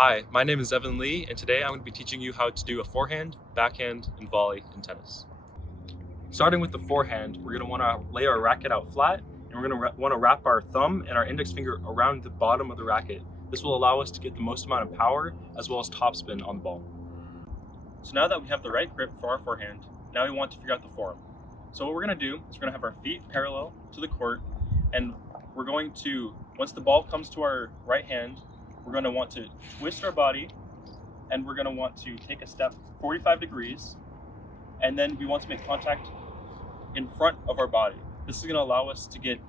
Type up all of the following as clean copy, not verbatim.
Hi, my name is Evan Lee, and today I'm going to be teaching you how to do a forehand, backhand, and volley in tennis. Starting with the forehand, we're going to want to lay our racket out flat, and we're going to want to wrap our thumb and our index finger around the bottom of the racket. This will allow us to get the most amount of power as well as topspin on the ball. So now that we have the right grip for our forehand, now we want to figure out the form. So what we're going to do is we're going to have our feet parallel to the court, and we're going to, once the ball comes to our right hand, we're going to want to twist our body, and we're going to want to take a step 45 degrees, and then we want to make contact in front of our body. This is going to allow us to get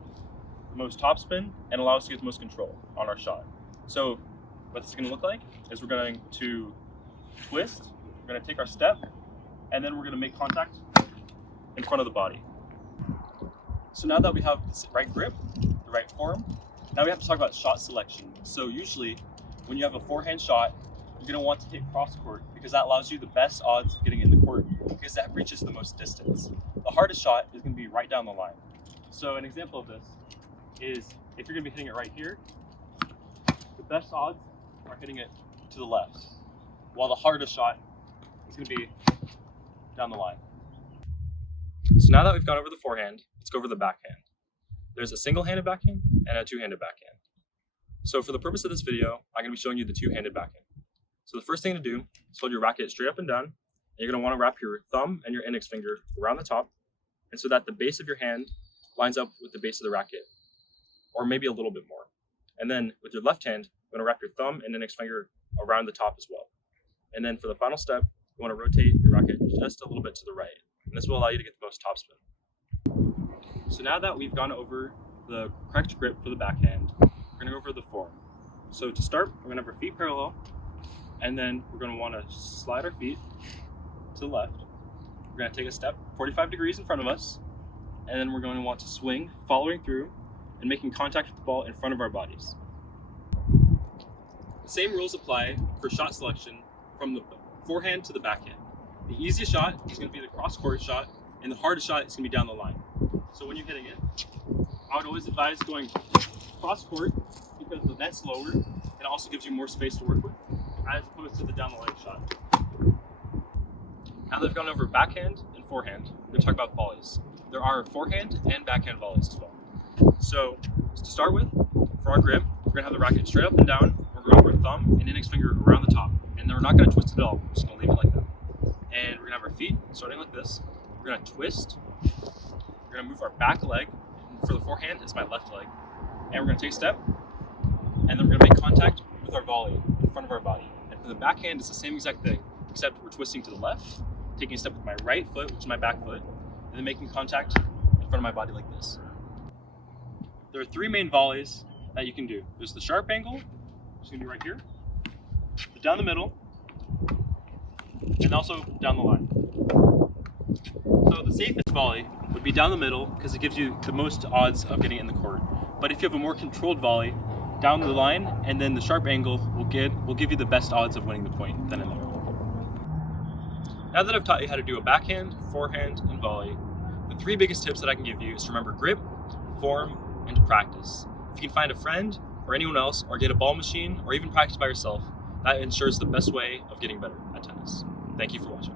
the most topspin and allow us to get the most control on our shot. So what this is going to look like is we're going to twist, we're going to take our step, and then we're going to make contact in front of the body. So now that we have the right grip, the right form, now we have to talk about shot selection. So usually when you have a forehand shot, you're going to want to hit cross court because that allows you the best odds of getting in the court because that reaches the most distance. The hardest shot is going to be right down the line. So an example of this is if you're going to be hitting it right here, the best odds are hitting it to the left, while the hardest shot is going to be down the line. So now that we've gone over the forehand, let's go over the backhand. There's a single-handed backhand and a two-handed backhand. So for the purpose of this video, I'm going to be showing you the two-handed backhand. So the first thing to do is hold your racket straight up and down, and you're going to want to wrap your thumb and your index finger around the top, and so that the base of your hand lines up with the base of the racket, or maybe a little bit more. And then with your left hand, you're going to wrap your thumb and index finger around the top as well. And then for the final step, you want to rotate your racket just a little bit to the right, and this will allow you to get the most topspin. So now that we've gone over the correct grip for the backhand, we're going to go over the form. So to start, we're going to have our feet parallel, and then we're going to want to slide our feet to the left. We're going to take a step 45 degrees in front of us, and then we're going to want to swing, following through, and making contact with the ball in front of our bodies. The same rules apply for shot selection from the forehand to the backhand. The easiest shot is going to be the cross-court shot, and the hardest shot is going to be down the line. So when you're hitting it, I would always advise going cross-court because the net's lower and it also gives you more space to work with, as opposed to the down the line shot. Now that we've gone over backhand and forehand, we're going to talk about volleys. There are forehand and backhand volleys as well. So to start with, for our grip, we're going to have the racket straight up and down. We're going to have our thumb and index finger around the top, and we're not going to twist it at all. We're just going to leave it like that. And we're going to have our feet starting like this. We're going to twist. We're going to move our back leg. For the forehand, it's my left leg. And we're going to take a step, and then we're going to make contact with our volley in front of our body. And for the backhand, it's the same exact thing, except we're twisting to the left, taking a step with my right foot, which is my back foot, and then making contact in front of my body like this. There are three main volleys that you can do. There's the sharp angle, which is going to be right here, the down the middle, and also down the line. So the safest volley would be down the middle because it gives you the most odds of getting in the court. But if you have a more controlled volley, down the line and then the sharp angle will give you the best odds of winning the point then and there. Now that I've taught you how to do a backhand, forehand, and volley, the three biggest tips that I can give you is to remember grip, form, and to practice. If you can find a friend or anyone else or get a ball machine or even practice by yourself, that ensures the best way of getting better at tennis. Thank you for watching.